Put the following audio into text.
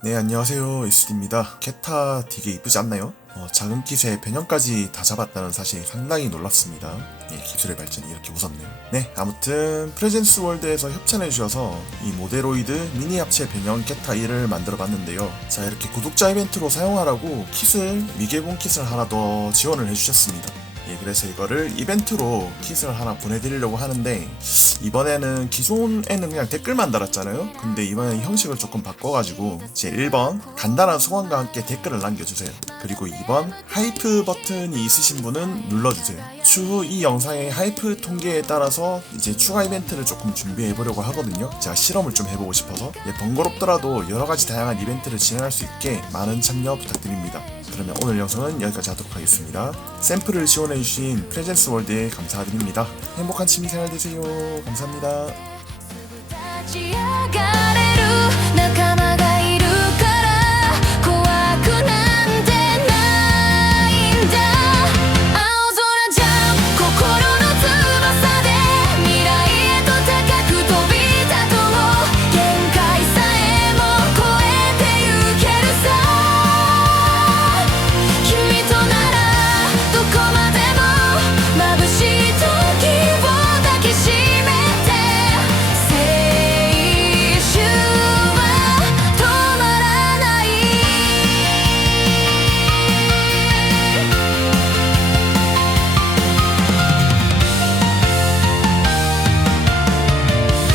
네, 안녕하세요. 이수디입니다. 케타 되게 이쁘지 않나요? 작은 킷에 변형까지 다 잡았다는 사실이 상당히 놀랍습니다. 예, 기술의 발전이 이렇게 무섭네요. 네, 아무튼 프레젠스 월드에서 협찬해주셔서 이 모데로이드 미니 합체 변형 케타 1을 만들어봤는데요. 자, 이렇게 구독자 이벤트로 사용하라고 킷을, 미개봉 킷을 하나 더 지원을 해주셨습니다. 예, 그래서 이거를 이벤트로 킷을 하나 보내드리려고 하는데, 이번에는 기존에는 그냥 댓글만 달았잖아요. 근데 이번엔 형식을 조금 바꿔가지고 제 1번 간단한 소감과 함께 댓글을 남겨주세요. 그리고 2번 하이프 버튼이 있으신 분은 눌러주세요. 추후 이 영상의 하이프 통계에 따라서 이제 추가 이벤트를 조금 준비해보려고 하거든요. 제가 실험을 좀 해보고 싶어서. 예, 번거롭더라도 여러가지 다양한 이벤트를 진행할 수 있게 많은 참여 부탁드립니다. 그러면 오늘 영상은 여기까지 하도록 하겠습니다. 샘플을 지원해주신 프레젠스 월드에 감사드립니다. 행복한 취미생활 되세요. 감사합니다.